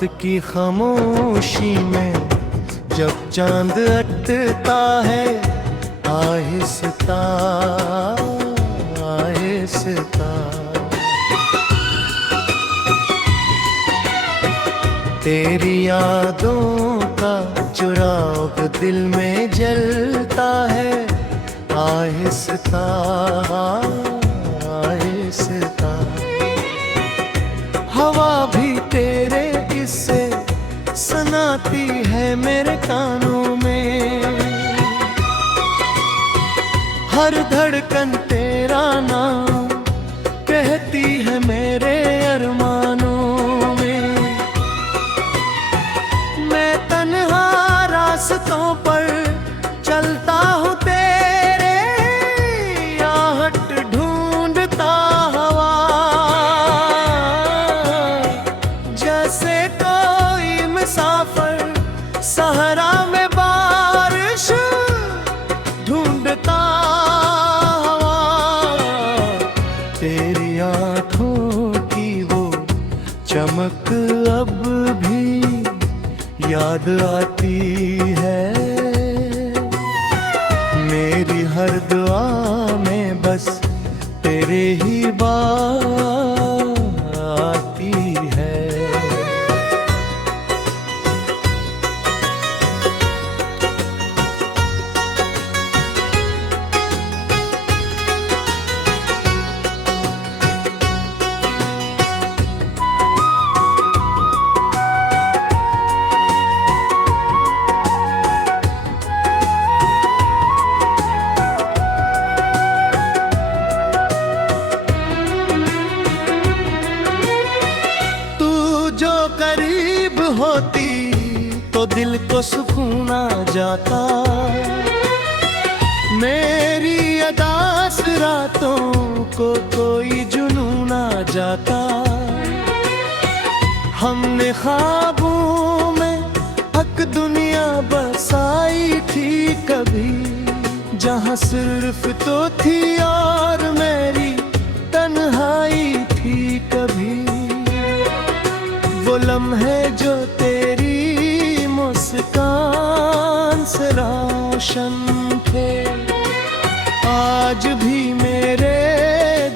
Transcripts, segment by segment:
रात की खामोशी में जब चांद अटता है आहिस्ता आहिस्ता, तेरी यादों का चिराग दिल में जलता है आहिस्ता आहिस्ता। हवा भी तेरे किस्से सुनाती है मेरे कानों में, हर धड़कन तेरा नाम कहती है मेरे अरमानों में। मैं तन्हा रास्तों पर चलता हूँ तेरे, आहट ढूंढता हवा, जैसे कोई मुसाफिर सहरा में बारिश ढूंढता हवा। तेरी आँखों की वो चमक अब भी याद आती है, मेरी हर दुआ में बस तेरे ही बात आती है। करीब होती तो दिल को सुकून आ जाता, मेरी अदास रातों को कोई जुनून आ जाता। हमने ख्वाबों में हक दुनिया बसाई थी कभी, जहाँ सिर्फ तो थी और मेरी तन्हाई थी कभी। वो लम्हे जो तेरी मुस्कान से रोशन थे, आज भी मेरे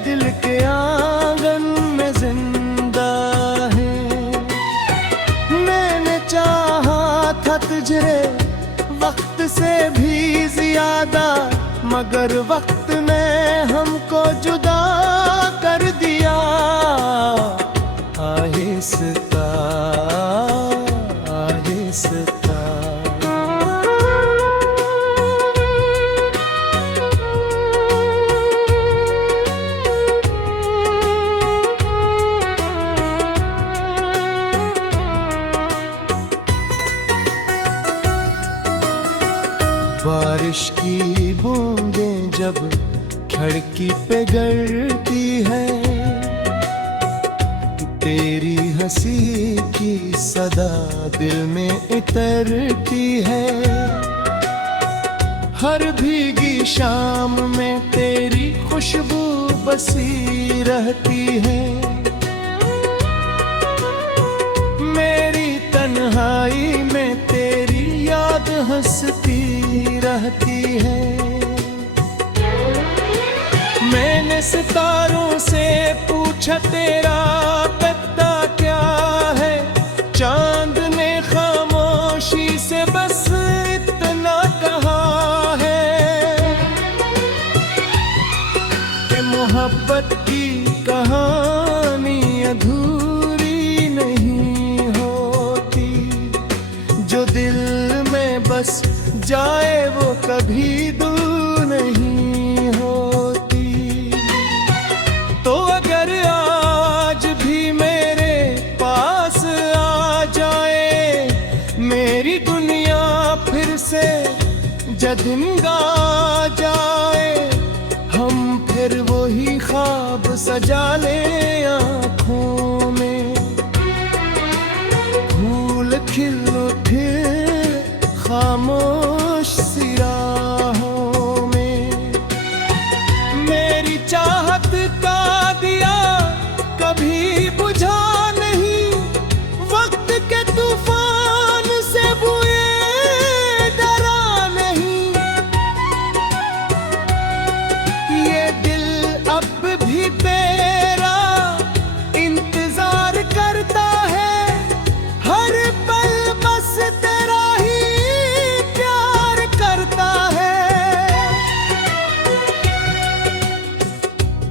दिल के आंगन में जिंदा हैं। मैंने चाहा था तुझे वक्त से भी ज्यादा, मगर वक्त ने हमको जुदा कर दिया आहिस्ता आहिस्ता। बारिश की बूंदें जब खिड़की पे गिरती है, तेरी हंसी की सदा दिल में इतरती है। हर भीगी शाम में तेरी खुशबू बसी रहती है, मेरी तन्हाई में तेरी याद हंसती रहती है। मैंने सितारों से पूछा तेरा पता क्या है, चांद ने खामोशी से बस इतना कहा है कि मोहब्बत की कहानी अधूरी नहीं होती, जो दिल में बस जाए वो कभी दूर नहीं होती। तो अगर आज भी मेरे पास आ जाए मेरी दुनिया, फिर से जदिंदा जाए, हम फिर वही ख्वाब सजा ले आँखों में। फूल खिल उठे खामोश सी राहों में, मेरी चाहत का दिया कभी बुझा नहीं, वक्त के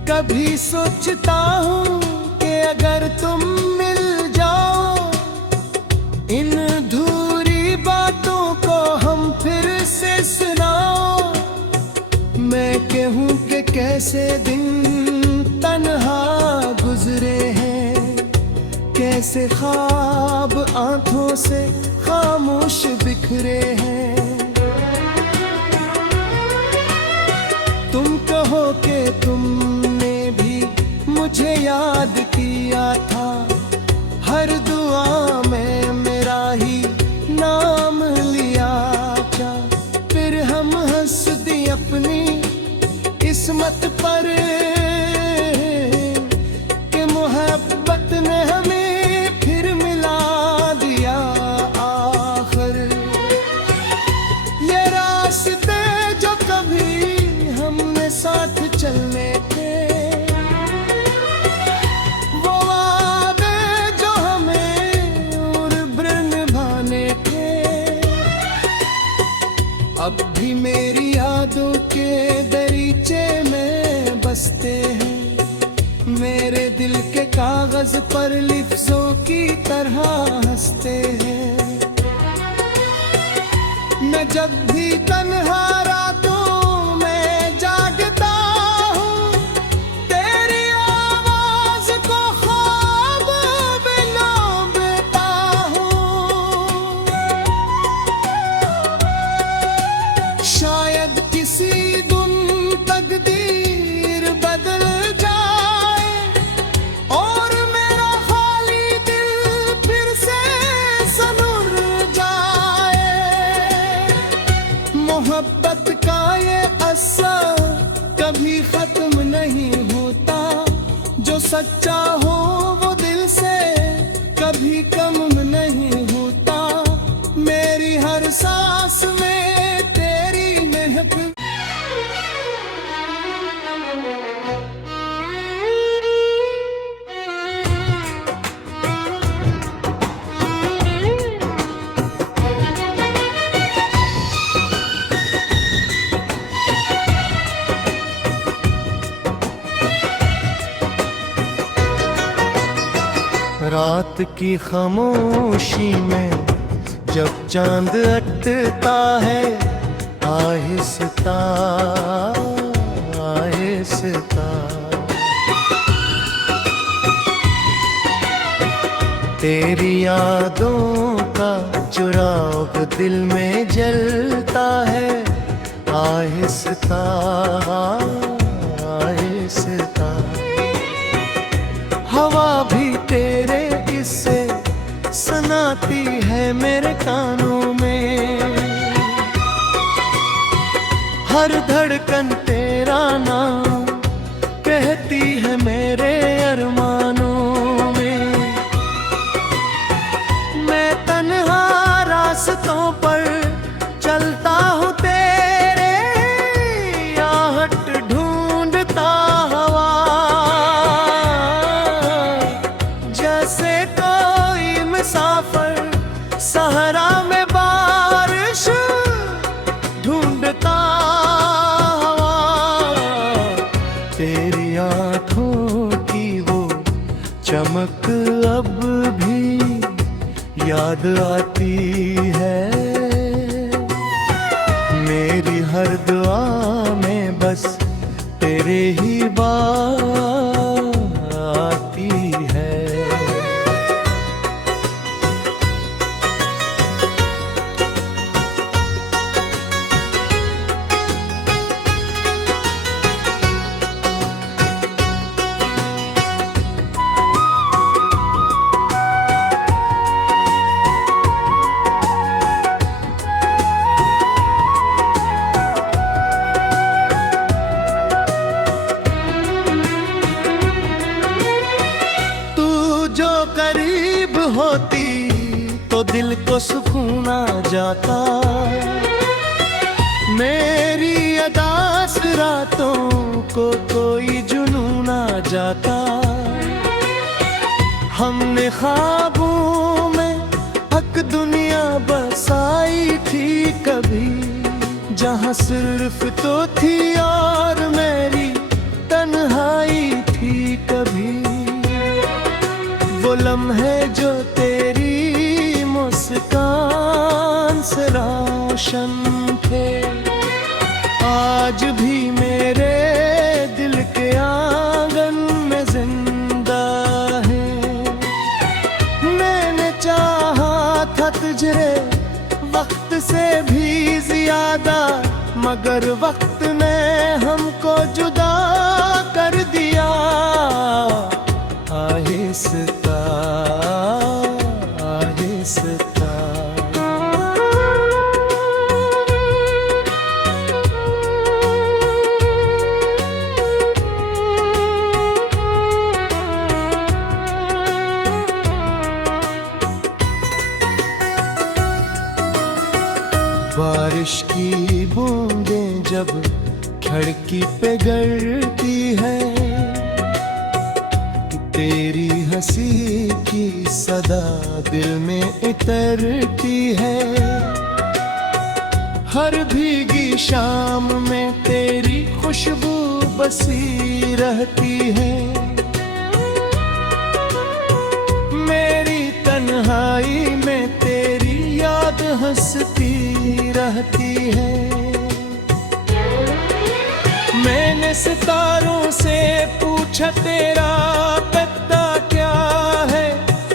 कभी सोचता हूँ कि अगर तुम मिल जाओ, इन अधूरी बातों को हम फिर से सुनाओ। मैं कहूँ कि कैसे दिन तन्हा गुजरे हैं, कैसे ख्वाब आंखों से खामोश बिखरे हैं। तुम कहो कि तुमने भी मुझे याद किया था, हर दुआ में मेरा ही नाम लिया था। फिर हम हंस दी अपनी किस्मत पर कि मोहब्बत ने हमें फिर मिला दिया। आखिर ये रास्ते जो कभी हमने साथ चलने थे, वो वादे जो हमें उम्र निभाने थे, अब भी मेरी यादों के दरीचे में बसते हैं। मेरे दिल के कागज पर लिफ्ज़ों की तरह हंसते हैं। मैं जब भी तन्हा रातों में जागता हूँ, तेरी आवाज को ख्वाब में नामता हूँ। शायद किसी दिन तकदीर बदल जाए और मेरा खाली दिल फिर से सनूर जाए। मोहब्बत का ये असर कभी खत्म नहीं होता, जो सच्चा हो वो दिल से कभी कम नहीं होता। मेरी हर सांस में तेरी महक रात की खामोशी में जब चांद अटता है, आहिस्ता आहिस्ता तेरी यादों का चिराग दिल में जलता है। आहिस्ता आहिस्ता हवा भी तेरे किस्से सुनाती है मेरे कानों में। हर धड़कन तेरा नाम कहती है मेरे अरमानों में। मैं तन्हा रास्तों पर चलता हूँ, तेरे आहट ढूंढता हवा। जैसे कोई मुसाफिर सहरा में बारिश ढूंढता हवा। तेरी आँखों की वो चमक अब भी याद आती है। मेरी हर दुआ में बस तेरे ही बात आती है। करीब होती तो दिल को सुकून आ जाता। मेरी अदास रातों को कोई जुनून आ जाता। हमने ख्वाबों में हक दुनिया बसाई थी कभी, जहाँ सिर्फ तो थी और मेरी तन्हाई मगर वक्त ने हमको जुदा कर दिया। आहिस्ता आहिस्ता बारिश की बूंदें जब खिड़की पे गिरती है, तेरी हंसी की सदा दिल में इतरती है। हर भीगी शाम में तेरी खुशबू बसी रहती है। मेरी तन्हाई में तेरी याद हंसती रहती है। मैंने सितारों से पूछा तेरा पता क्या है,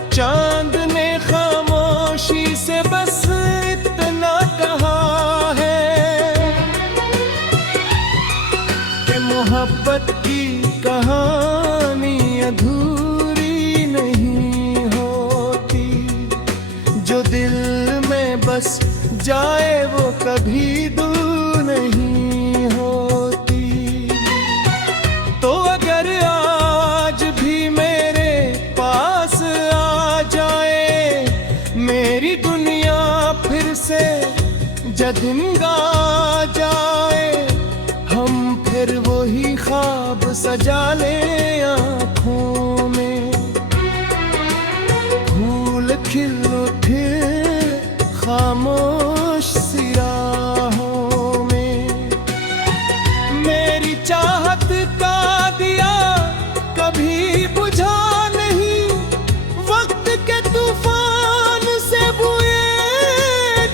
चांद ने खामोशी से बस इतना कहा है कि मोहब्बत की कहानी अधूरी नहीं होती। जो दिल में बस जाए वो कभी दूर नहीं होती। तो अगर आज भी मेरे पास आ जाए, मेरी दुनिया फिर से जगमगा जाए, हम फिर वही ख्वाब सजा ले आँखों में। फूल खिल उठे खामोश सी राहों में। मेरी चाहत का दिया कभी बुझा नहीं, वक्त के तूफान से बुए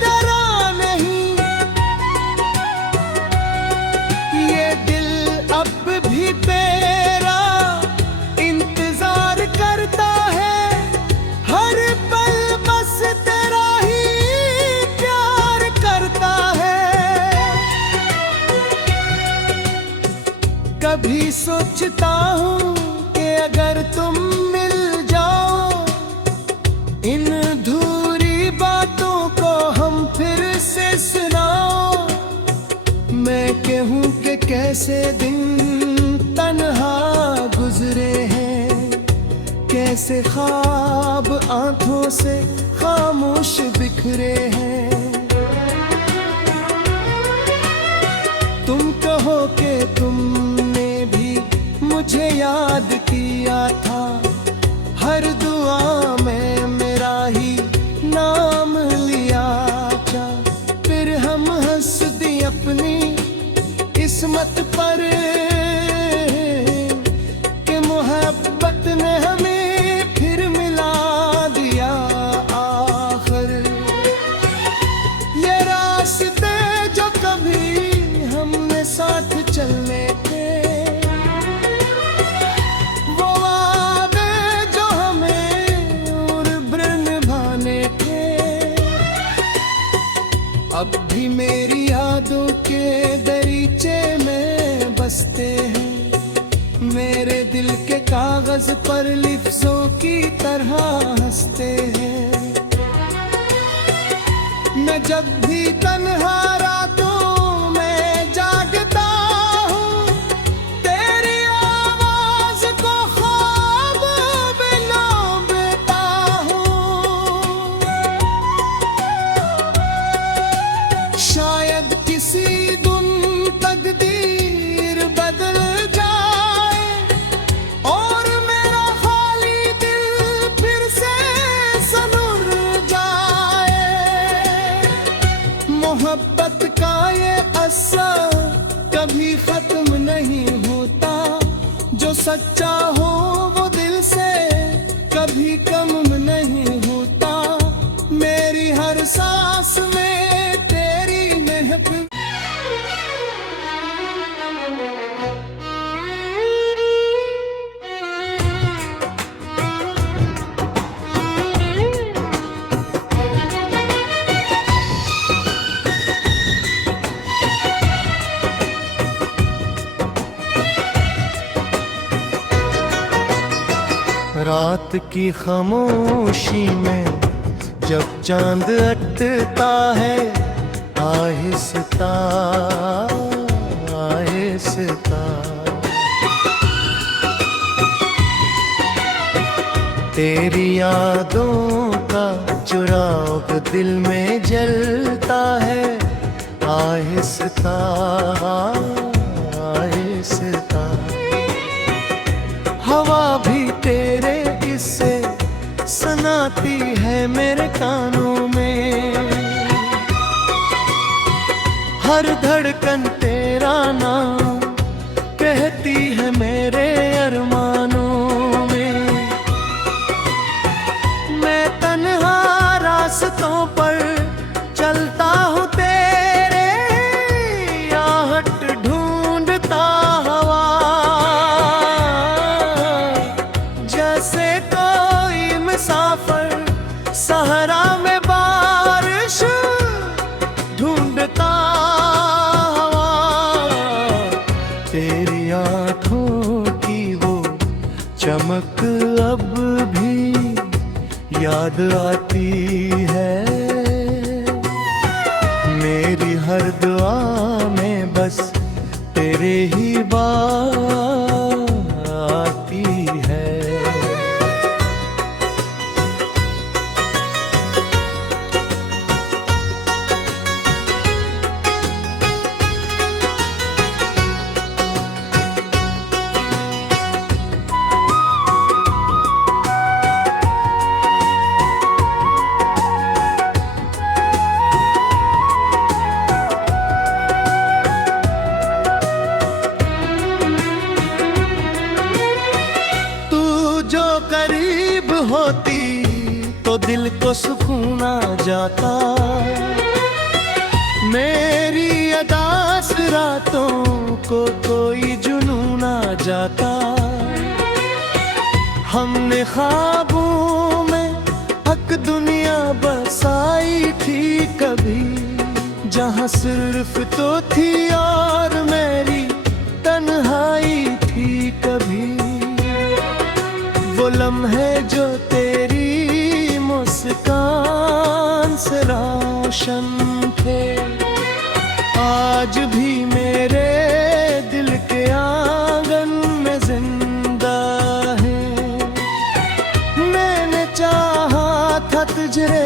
डरा नहीं। ये दिल अब भी तेरा इंतजार करता है, हर पल बस तेरा कभी सोचता हूँ कि अगर तुम मिल जाओ, इन अधूरी बातों को हम फिर से सुनाओ। मैं कहूँ कि कैसे दिन तन्हा गुजरे हैं, कैसे ख्वाब आंखों से खामोश बिखरे हैं। तुम कहो कि तुमने भी मुझे याद किया था, हर दुआ में मेरा ही नाम लिया था। फिर हम हंस दी अपनी किस्मत पर कि मोहब्बत ने हमें फिर मिला दिया। आखिर ये रास्ते जो कभी हमने साथ चलने थे, वो वादे जो हमें और निभाने थे, अब भी मेरी यादों के दरीचे में बसते हैं। मेरे दिल के कागज पर लिफ्ज़ों की तरह हंसते हैं। मैं जब भी तन्हा रातों मोहब्बत का ये असर कभी खत्म नहीं होता। जो सच्चा हो वो दिल से कभी कम नहीं होता। मेरी हर सांस में तेरी महक रात की खामोशी में जब चांद अटता है आहिस्ता आहिस्ता, तेरी यादों का चिराग दिल में जलता है आहिस्ता आहिस्ता। हवा भी तेरे किस्से सुनाती है मेरे कानों में, हर धड़कन तेरा नाम कहती है मेरे अरमानों में। मैं तन्हा रास्तों पर चलता हूँ तेरे, आहट ढूंढता हवा, जैसे कोई मुसाफिर सहरा में बारिश ढूंढता हवा। तेरी आँखों की वो चमक अब भी याद आती है, मेरी हर दुआ में बस तेरे ही बात आती है। करीब होती तो दिल को सुकून आ जाता, मेरी अदास रातों को कोई जुनून आ जाता। हमने ख्वाबों में हक दुनिया बसाई थी कभी, जहां सिर्फ तो थी और मेरी तन्हाई थी कभी। वो लम्हे जो तेरी मुस्कान से रोशन थे, आज भी मेरे दिल के आंगन में जिंदा है। मैंने चाहा था तुझे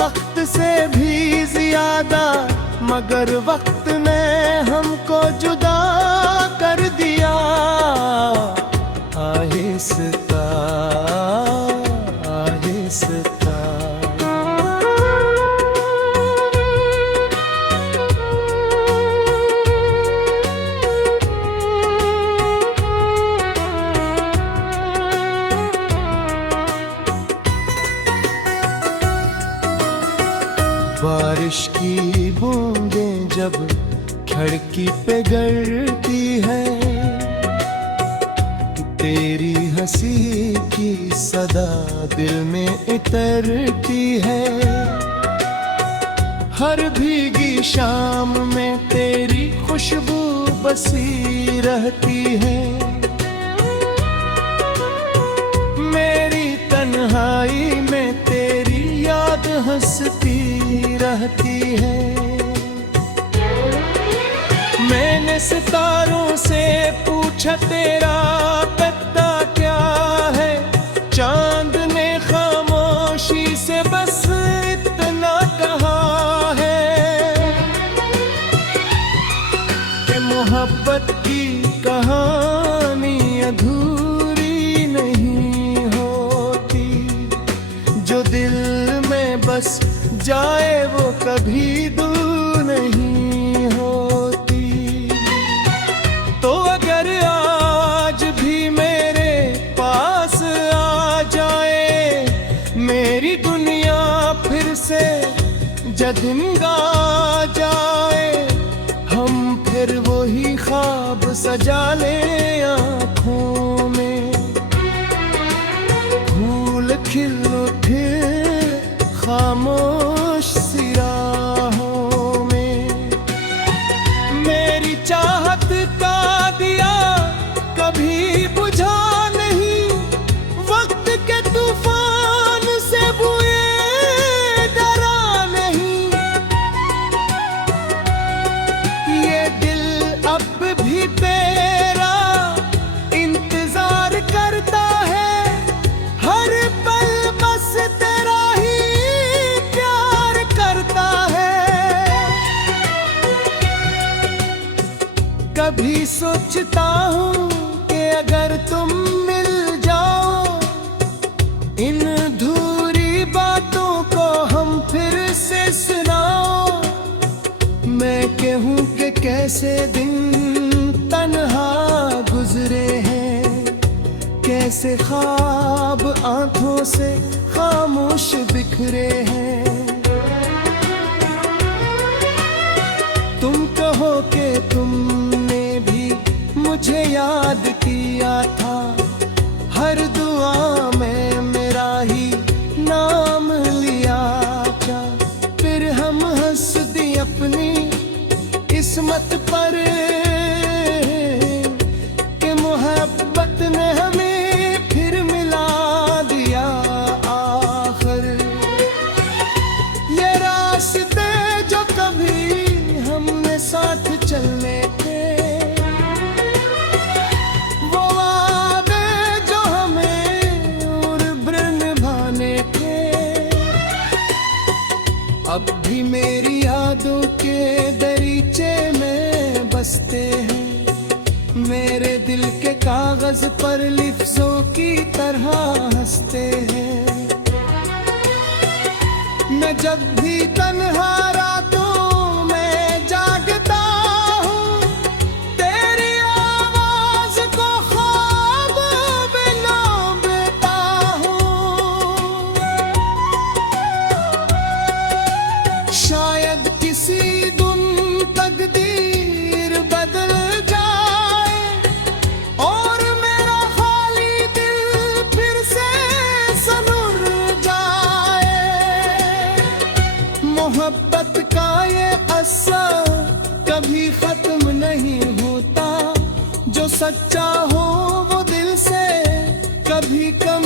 वक्त से भी ज्यादा, मगर वक्त ने हमको जुदा कर दिया आहिस्ता आहिस्ता। बारिश की बूंदें जब खिड़की पे गिरती है, तेरी हंसी की सदा दिल में इतरती है। हर भीगी शाम में तेरी खुशबू बसी रहती है, मेरी तन्हाई में तेरी याद हंसती रहती है। मैंने सितारों से पूछा तेरा पता क्या है, चांद ने खामोशी से बस इतना कहा है कि मोहब्बत की कहानी अधूरी नहीं होती, जो दिल में बस जाए वो कभी दूर नहीं होती। तो अगर आज भी मेरे पास आ जाए मेरी दुनिया, फिर से जदिंगा जाए, हम फिर वही ख्वाब सजा ले आँखों में। फूल खिल उठे खामोश सी राहों में, मेरी चाहत का दिया कभी बुझा नहीं वक्त हूँ कि अगर तुम मिल जाओ, इन अधूरी बातों को हम फिर से सुनाओ। मैं कहूँ कि कैसे दिन तन्हा गुजरे हैं, कैसे ख्वाब आंखों से खामोश बिखरे हैं। तुम कहो कि तुमने भी मुझे याद किया था, हर दुआ में मेरा ही नाम लिया था। फिर हम हंस दी अपनी किस्मत पर कि मोहब्बत ने हमें फिर मिला दिया आखिर। ये रास्ते जो कभी हमने साथ चलने थे, वो वादे जो हमें उम्र निभाने थे, अब भी मेरी यादों के दरीचे में बसते हैं। मेरे दिल के कागज पर लिफ्जों की तरह हंसते हैं। मैं जब भी तन्हा रातों में जागता हूँ, तेरी आवाज को ख्वाब में लौटता हूँ। शायद किसी दिन तकदीर बदल जाए और मेरा खाली दिल फिर से सनूर जाए। मोहब्बत का ये असर कभी खत्म नहीं होता, जो सच्चा हो वो दिल से कभी कम